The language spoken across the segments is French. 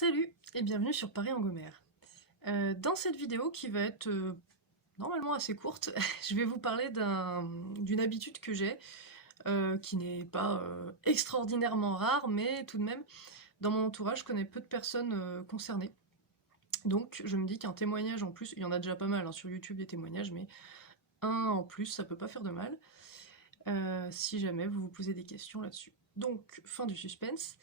Salut et bienvenue sur Paris en Gomère. Dans cette vidéo qui va être normalement assez courte, je vais vous parler d'une habitude que j'ai, qui n'est pas extraordinairement rare, mais tout de même, dans mon entourage, je connais peu de personnes concernées. Donc je me dis qu'un témoignage en plus, il y en a déjà pas mal hein, sur YouTube des témoignages, mais un en plus, ça peut pas faire de mal, si jamais vous vous posez des questions là-dessus. Donc, fin du suspense.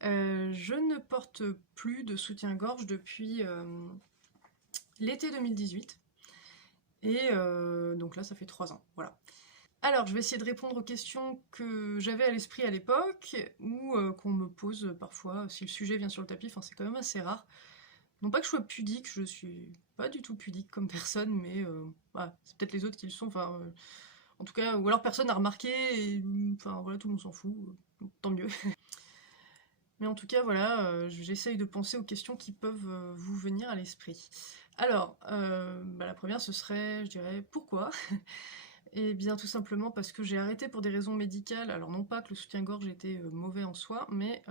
Je ne porte plus de soutien-gorge depuis l'été 2018. Et donc là, ça fait 3 ans, voilà. Alors, je vais essayer de répondre aux questions que j'avais à l'esprit à l'époque, ou qu'on me pose parfois, si le sujet vient sur le tapis, enfin c'est quand même assez rare. Non pas que je sois pudique, je suis pas du tout pudique comme personne, mais voilà, c'est peut-être les autres qui le sont, enfin... en tout cas, ou alors personne n'a remarqué, et enfin voilà, tout le monde s'en fout, tant mieux. Mais en tout cas, voilà, j'essaye de penser aux questions qui peuvent vous venir à l'esprit. Alors, la première, ce serait, je dirais, pourquoi? Eh bien, tout simplement parce que j'ai arrêté pour des raisons médicales. Alors, non pas que le soutien-gorge était mauvais en soi, mais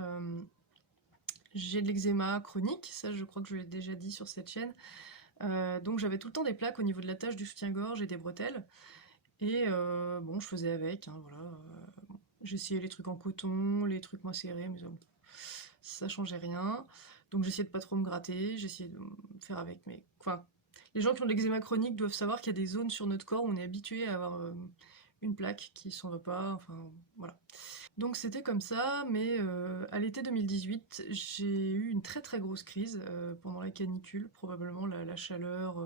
j'ai de l'eczéma chronique, ça je crois que je l'ai déjà dit sur cette chaîne. Donc j'avais tout le temps des plaques au niveau de la tâche du soutien-gorge et des bretelles. Et bon, je faisais avec, hein, voilà. J'essayais les trucs en coton, les trucs moins serrés, mais ça changeait rien. Donc j'essayais de pas trop me gratter, j'essayais de me faire avec. Mais enfin, les gens qui ont de l'eczéma chronique doivent savoir qu'il y a des zones sur notre corps où on est habitué à avoir une plaque qui s'en va pas, enfin voilà. Donc c'était comme ça, mais à l'été 2018, j'ai eu une très très grosse crise pendant la canicule, probablement la chaleur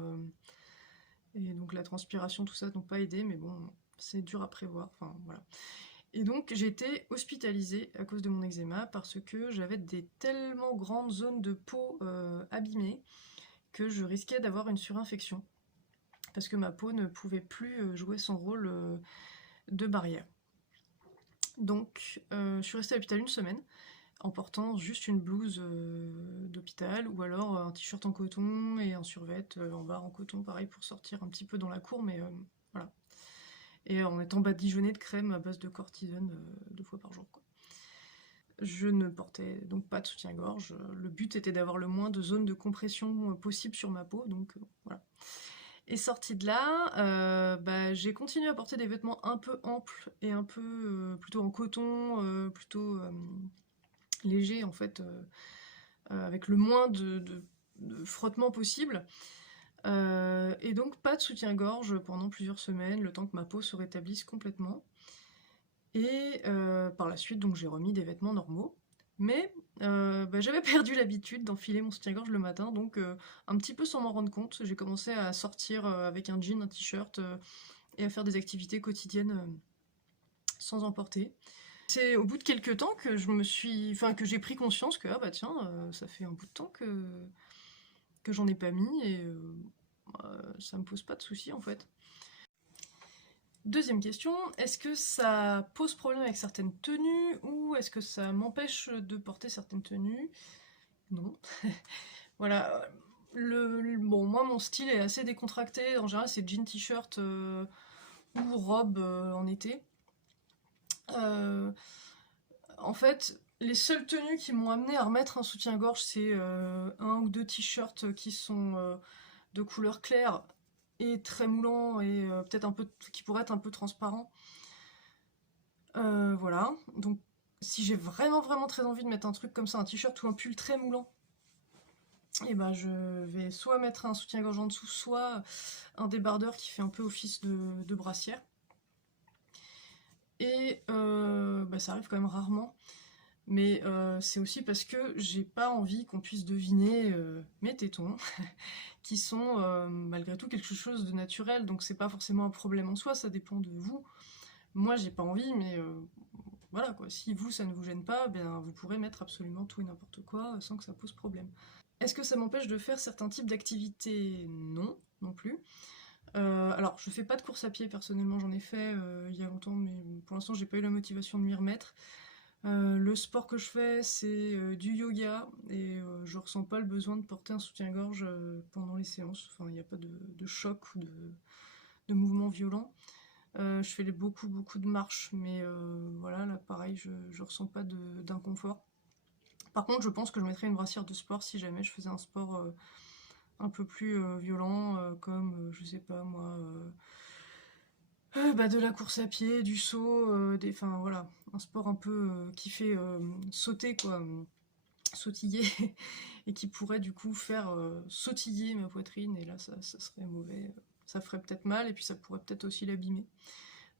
et donc la transpiration, tout ça n'ont pas aidé, mais bon, c'est dur à prévoir, enfin voilà. Et donc j'ai été hospitalisée à cause de mon eczéma parce que j'avais des tellement grandes zones de peau abîmées que je risquais d'avoir une surinfection parce que ma peau ne pouvait plus jouer son rôle de barrière. Donc je suis restée à l'hôpital une semaine en portant juste une blouse d'hôpital ou alors un t-shirt en coton et un survêt en bas en coton, pareil pour sortir un petit peu dans la cour, mais voilà. Et en étant badigeonnée de crème à base de cortisone 2 fois par jour, quoi. Je ne portais donc pas de soutien-gorge. Le but était d'avoir le moins de zones de compression possible sur ma peau, donc voilà. Et sortie de là, j'ai continué à porter des vêtements un peu amples et un peu plutôt en coton, plutôt léger en fait, avec le moins de frottement possible. Et donc pas de soutien-gorge pendant plusieurs semaines, le temps que ma peau se rétablisse complètement. Et par la suite, donc j'ai remis des vêtements normaux. Mais j'avais perdu l'habitude d'enfiler mon soutien-gorge le matin, donc un petit peu sans m'en rendre compte, j'ai commencé à sortir avec un jean, un t-shirt et à faire des activités quotidiennes sans en porter. C'est au bout de quelques temps que que j'ai pris conscience que ah bah tiens, ça fait un bout de temps que j'en ai pas mis et ça me pose pas de soucis en fait. Deuxième question, est-ce que ça pose problème avec certaines tenues ou est-ce que ça m'empêche de porter certaines tenues? Non. Voilà. Bon, moi, mon style est assez décontracté. En général, c'est jean, t-shirt ou robe en été. Euh, En fait, les seules tenues qui m'ont amené à remettre un soutien-gorge, c'est un ou deux t-shirts qui sont de couleur claire et très moulants et peut-être un peu qui pourraient être un peu transparents. Voilà. Donc, si j'ai vraiment vraiment très envie de mettre un truc comme ça, un t-shirt ou un pull très moulant, et ben je vais soit mettre un soutien-gorge en dessous, soit un débardeur qui fait un peu office de brassière. Et ça arrive quand même rarement. Mais c'est aussi parce que j'ai pas envie qu'on puisse deviner mes tétons, qui sont malgré tout quelque chose de naturel, donc c'est pas forcément un problème en soi, ça dépend de vous. Moi j'ai pas envie, mais voilà quoi, si vous ça ne vous gêne pas, bien vous pourrez mettre absolument tout et n'importe quoi sans que ça pose problème. Est-ce que ça m'empêche de faire certains types d'activités? Non, non plus. Alors je fais pas de course à pied personnellement, j'en ai fait il y a longtemps, mais pour l'instant j'ai pas eu la motivation de m'y remettre. Le sport que je fais, c'est du yoga et je ressens pas le besoin de porter un soutien-gorge pendant les séances. Enfin, il n'y a pas de choc ou de mouvements violents. Je fais beaucoup, beaucoup de marches, mais voilà, là pareil, je ressens pas d'inconfort. Par contre, je pense que je mettrais une brassière de sport si jamais je faisais un sport un peu plus violent, comme, je sais pas moi, bah, de la course à pied, du saut, enfin voilà, un sport un peu qui fait sauter, quoi, sautiller, et qui pourrait du coup faire sautiller ma poitrine, et là ça serait mauvais, ça ferait peut-être mal, et puis ça pourrait peut-être aussi l'abîmer.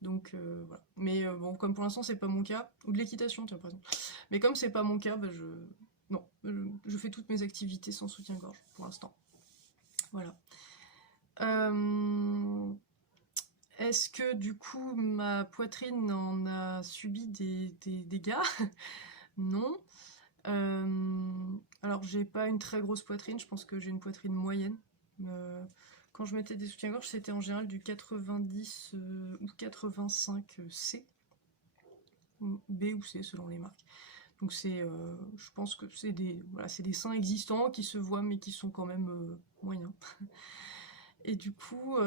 Donc voilà. Mais bon, comme pour l'instant c'est pas mon cas, ou de l'équitation, tiens par exemple. Mais comme c'est pas mon cas, bah non, je fais toutes mes activités sans soutien-gorge pour l'instant. Voilà. Est-ce que du coup ma poitrine en a subi des dégâts? Non. Alors j'ai pas une très grosse poitrine, je pense que j'ai une poitrine moyenne. Euh, Quand je mettais des soutiens-gorge, c'était en général du 90 ou 85 C, B ou C selon les marques. Donc je pense que voilà, c'est des seins existants qui se voient mais qui sont quand même moyens. Et du coup,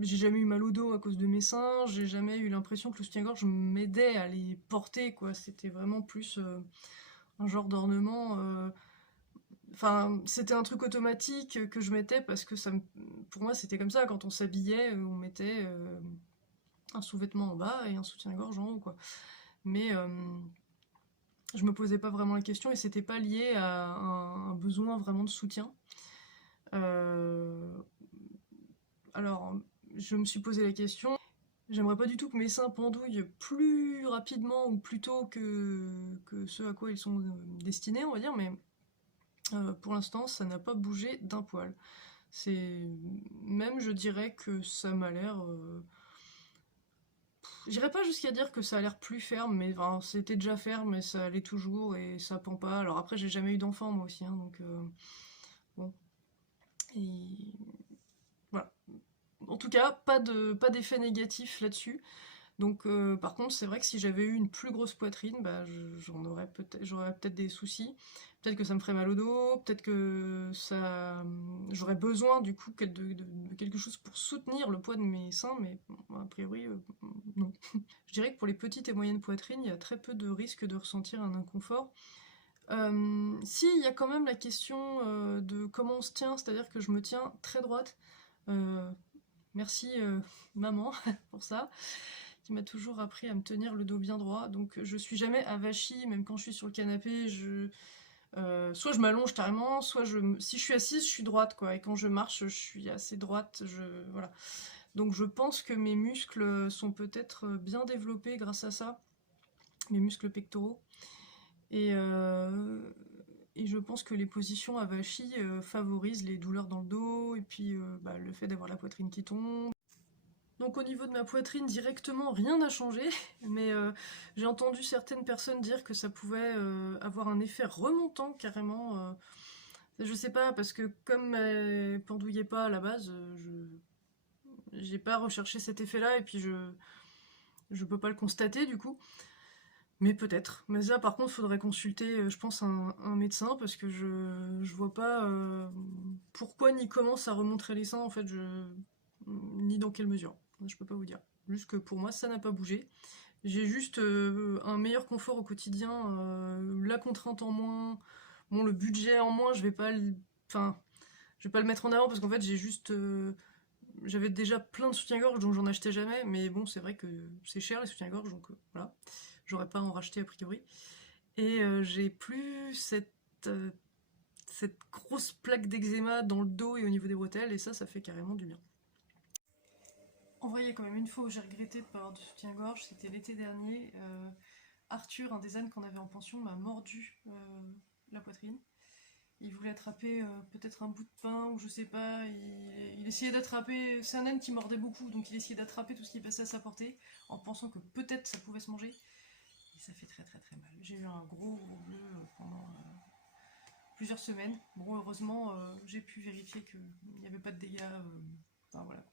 j'ai jamais eu mal au dos à cause de mes seins, j'ai jamais eu l'impression que le soutien-gorge m'aidait à les porter, quoi. C'était vraiment plus un genre d'ornement. Enfin, c'était un truc automatique que je mettais parce que pour moi, c'était comme ça. Quand on s'habillait, on mettait un sous-vêtement en bas et un soutien-gorge en haut, quoi. Mais je me posais pas vraiment la question et c'était pas lié à un besoin vraiment de soutien. Euh, alors, je me suis posé la question. J'aimerais pas du tout que mes seins pendouillent plus rapidement ou plus tôt que ce à quoi ils sont destinés, on va dire, mais pour l'instant, ça n'a pas bougé d'un poil. C'est même, je dirais que ça m'a l'air. J'irais pas jusqu'à dire que ça a l'air plus ferme, mais enfin, c'était déjà ferme, mais ça allait toujours et ça pend pas. Alors après, j'ai jamais eu d'enfant moi aussi, hein, donc bon. Et voilà. En tout cas, pas d'effet négatif là-dessus. Donc, par contre, c'est vrai que si j'avais eu une plus grosse poitrine, bah, j'aurais peut-être des soucis. Peut-être que ça me ferait mal au dos, peut-être que j'aurais besoin du coup de quelque chose pour soutenir le poids de mes seins, mais bon, a priori, non. Je dirais que pour les petites et moyennes poitrines, il y a très peu de risques de ressentir un inconfort. Si, il y a quand même la question de comment on se tient, c'est-à-dire que je me tiens très droite. Euh, Merci maman pour ça, qui m'a toujours appris à me tenir le dos bien droit. Donc je suis jamais avachie, même quand je suis sur le canapé. Soit je m'allonge carrément, soit si je suis assise, je suis droite, quoi. Et quand je marche, je suis assez droite. Voilà. Donc je pense que mes muscles sont peut-être bien développés grâce à ça, mes muscles pectoraux. Et, euh, et je pense que les positions avachies favorisent les douleurs dans le dos et puis bah, le fait d'avoir la poitrine qui tombe. Donc au niveau de ma poitrine, directement, rien n'a changé, mais j'ai entendu certaines personnes dire que ça pouvait avoir un effet remontant carrément. Je sais pas, parce que comme elle pendouillait pas à la base, j'ai pas recherché cet effet-là, et puis je peux pas le constater du coup. Mais peut-être. Mais ça, par contre, faudrait consulter, je pense, un médecin, parce que je vois pas pourquoi ni comment ça remonterait les seins, en fait, ni dans quelle mesure. Je peux pas vous dire. Juste que pour moi, ça n'a pas bougé. J'ai juste un meilleur confort au quotidien, la contrainte en moins, bon, le budget en moins, enfin, je vais pas le mettre en avant parce qu'en fait, j'avais déjà plein de soutiens-gorge donc j'en achetais jamais, mais bon, c'est vrai que c'est cher les soutiens-gorge, donc voilà, j'aurais pas à en racheter a priori. Et j'ai plus euh, cette grosse plaque d'eczéma dans le dos et au niveau des bretelles, et ça fait carrément du bien. En vrai, il y a quand même une fois où j'ai regretté de pas avoir de soutien-gorge, c'était l'été dernier. Arthur, un des ânes qu'on avait en pension, m'a mordu la poitrine. Il voulait attraper peut-être un bout de pain ou je sais pas. Il essayait d'attraper. C'est un âne qui mordait beaucoup, donc il essayait d'attraper tout ce qui passait à sa portée en pensant que peut-être ça pouvait se manger. Et ça fait très très très mal. J'ai eu un gros bleu pendant plusieurs semaines. Bon, heureusement, j'ai pu vérifier qu'il n'y avait pas de dégâts. Enfin voilà,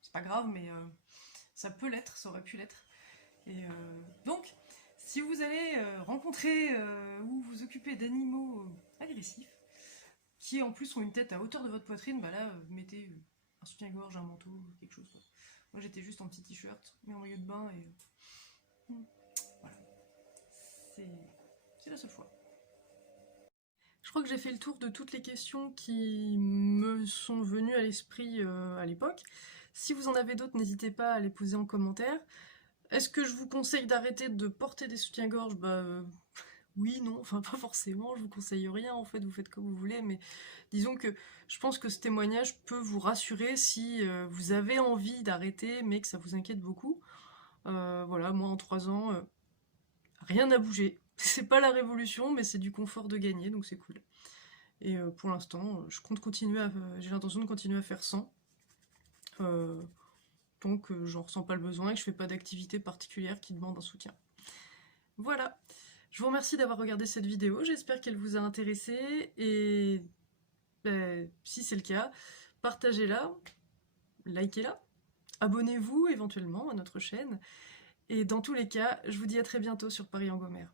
c'est pas grave, mais ça peut l'être, ça aurait pu l'être. Et donc, si vous allez rencontrer ou vous occuper d'animaux agressifs, qui en plus ont une tête à hauteur de votre poitrine, bah là, mettez un soutien-gorge, un manteau, quelque chose, quoi. Moi j'étais juste en petit t-shirt, mais en maillot de bain, et voilà. C'est C'est la seule fois. Je crois que j'ai fait le tour de toutes les questions qui me sont venues à l'esprit à l'époque. Si vous en avez d'autres, n'hésitez pas à les poser en commentaire. Est-ce que je vous conseille d'arrêter de porter des soutiens-gorge? Oui, non, enfin pas forcément, je vous conseille rien en fait, vous faites comme vous voulez, mais disons que je pense que ce témoignage peut vous rassurer si vous avez envie d'arrêter mais que ça vous inquiète beaucoup. Voilà, moi en 3 ans, rien n'a bougé. C'est pas la révolution, mais c'est du confort de gagner, donc c'est cool. Et pour l'instant, je compte continuer j'ai l'intention de continuer à faire sans. Euh, donc j'en ressens pas le besoin et que je fais pas d'activité particulière qui demande un soutien. Voilà. Je vous remercie d'avoir regardé cette vidéo, j'espère qu'elle vous a intéressé et si c'est le cas, partagez-la, likez-la, abonnez-vous éventuellement à notre chaîne et dans tous les cas, je vous dis à très bientôt sur Paris-Angomère.